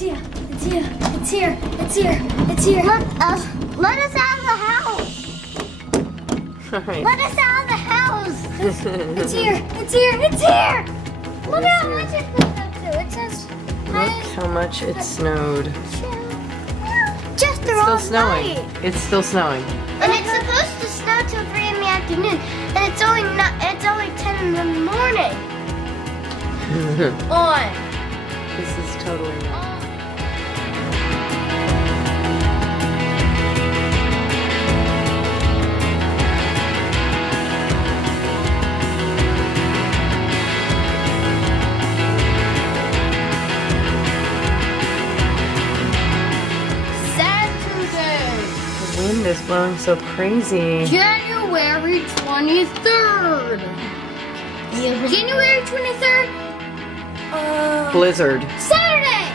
It's here. It's here. It's here. It's here. It's here. Let us out of the house. All right. Let us out of the house. It's here. It's here. It's here. Look at how much it goes up to. It says. Look how much it snowed. Just the It's still wrong snowing. night. It's still snowing. And it's supposed to snow till 3 in the afternoon, and it's only 10 in the morning. On. This is totally not. The wind is blowing so crazy. January 23rd. January 23rd. Blizzard. Saturday.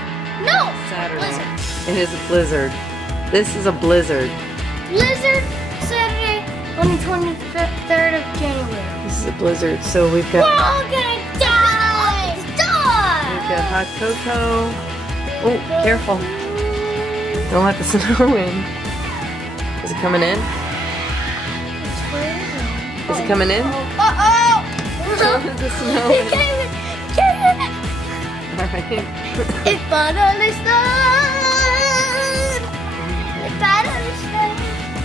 No. Saturday. Blizzard. It is a blizzard. This is a blizzard. Blizzard. Saturday on the 23rd of January. This is a blizzard. So we've We're got all gonna die. we've got hot cocoa. Oh, careful! Don't let the snow in. Is it coming in? Is it coming in? Uh-oh! Don't let the snow in. Alright. It's finally snowed! It's finally snowed!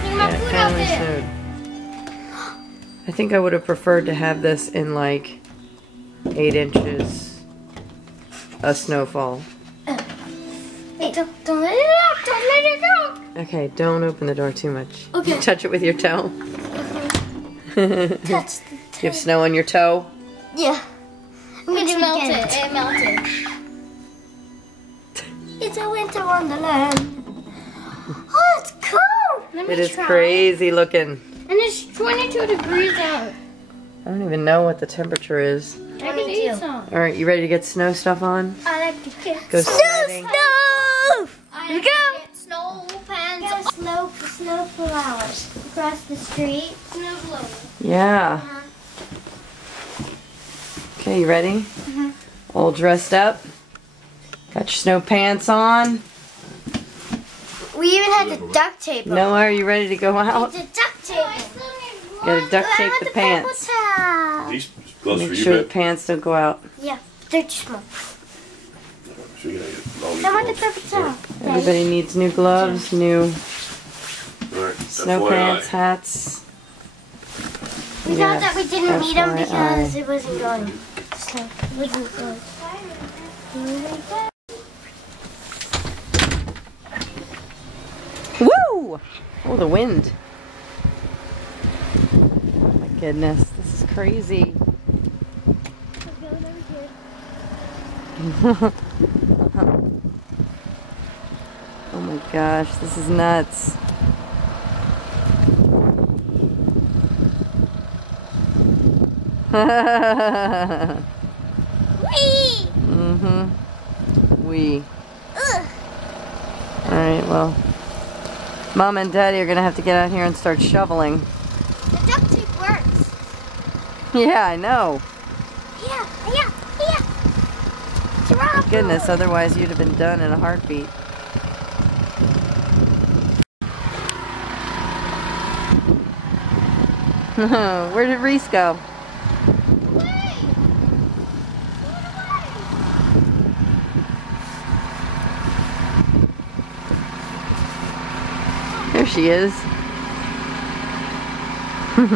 Look at my Yeah, it food out finally there! snowed. I think I would have preferred to have this in like 8 inches of snowfall. Hey, don't let it out! Don't let it out! Okay, don't open the door too much. Okay. Touch it with your toe. Touch You have snow on your toe? Yeah. I'm gonna melt it. It melted. It's a winter wonderland. Oh, it's cold! Let me It is try. crazy looking. And it's 22 degrees out. I don't even know what the temperature is. I could eat some. Alright, you ready to get snow stuff on? I like to get Go sledding. Snow! I Here we like to go. get snow pants. Got snow flowers across the street. Snow globe. Yeah. Okay, you ready? All dressed up? Got your snow pants on? We even had to duct tape them. Noah, are you ready to go out? We had to duct tape them. Gotta duct tape I the want pants. paper towel. These gloves for Make you, sure the babe. pants don't go out. Yeah, they're too small. So you gotta get all these I want the gloves. paper towel. Everybody needs new gloves, new All right, snow FYI. pants, hats. We thought that we didn't need them FYI. because it wasn't going. So it wasn't going. Woo! Oh, the wind. Oh my goodness, this is crazy. Oh my gosh, this is nuts. Whee! We. Ugh. Alright, well. Mom and Daddy are gonna have to get out here and start shoveling. The duct tape works. Yeah, I know. Yeah. Drop Goodness, otherwise you'd have been done in a heartbeat. Where did Reese go? There she is. Look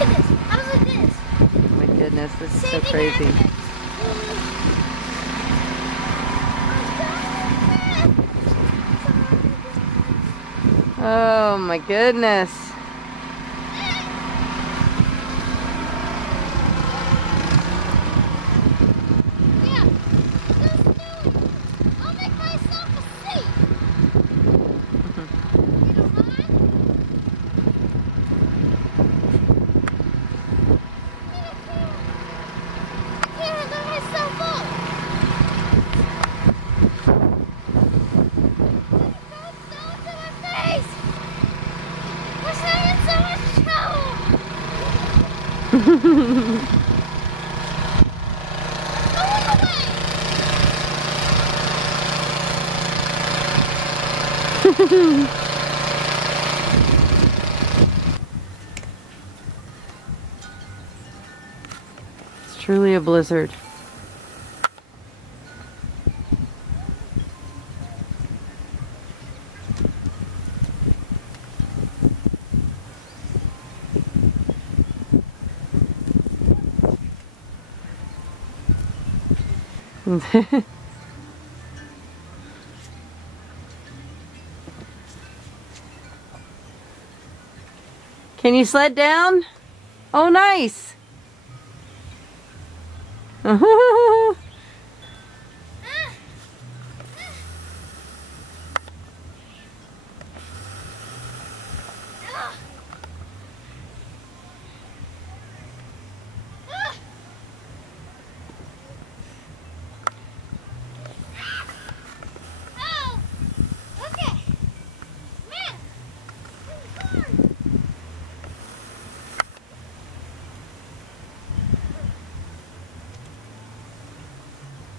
at this. How's it this? Oh my goodness, this is so Saving crazy. animals. Oh my goodness. Yeah. I'll make myself a seat. You don't mind? Here, let myself up. Don't to my face. What's that in so much trouble? Go away. It's truly a blizzard. Can you sled down? Oh, nice.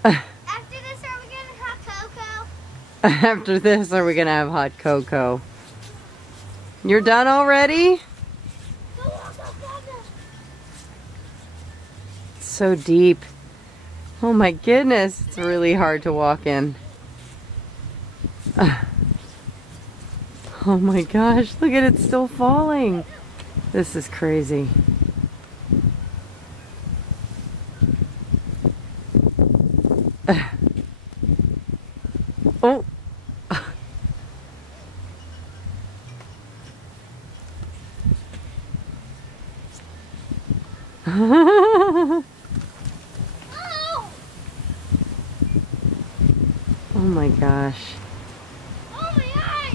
After this, are we gonna have cocoa? After this, are we gonna have hot cocoa? You're done already? It's so deep. Oh my goodness, it's really hard to walk in. Oh my gosh, look at it still falling. This is crazy. Oh. Oh my gosh. Oh my eye!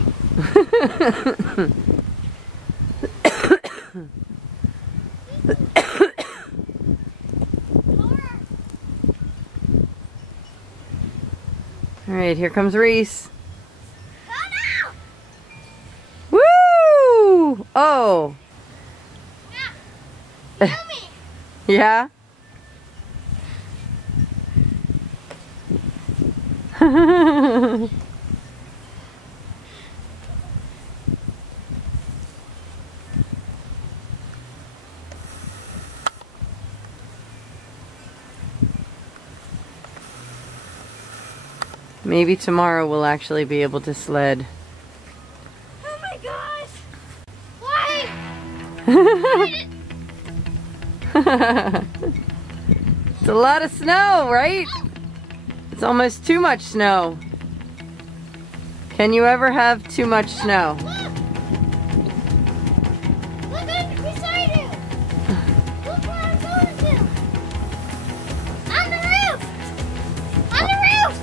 All right, here comes Reese. Oh Woo! Oh. no! Yummy! Yeah? Maybe tomorrow we'll actually be able to sled. Oh my gosh! Why? It's a lot of snow, right? It's almost too much snow. Can you ever have too much snow? Look beside you! Look where I'm going to! On the roof! On the roof!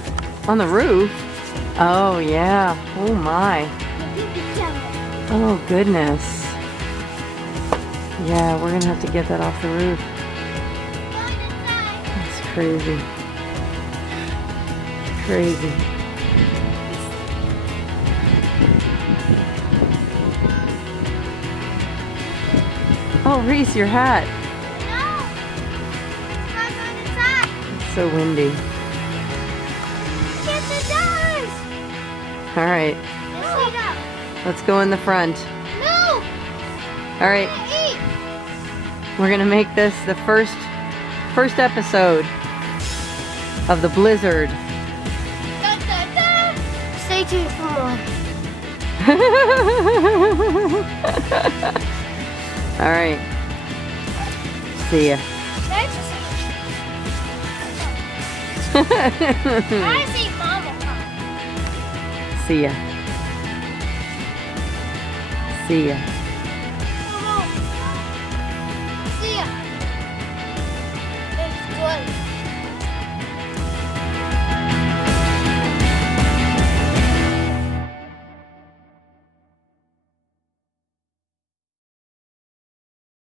On the roof? Oh, yeah. Oh, my. Oh, goodness. Yeah, we're going to have to get that off the roof. That's crazy. Crazy. Oh, Reese, your hat. No! I'm going inside! It's so windy. Get the doors! All right, Let's eat up. let's go in the front. No! All right, Eat! we're going to make this the first episode of the blizzard. Da, da, da. Stay tuned for more. All right. See ya. I see Mama. See ya. See ya.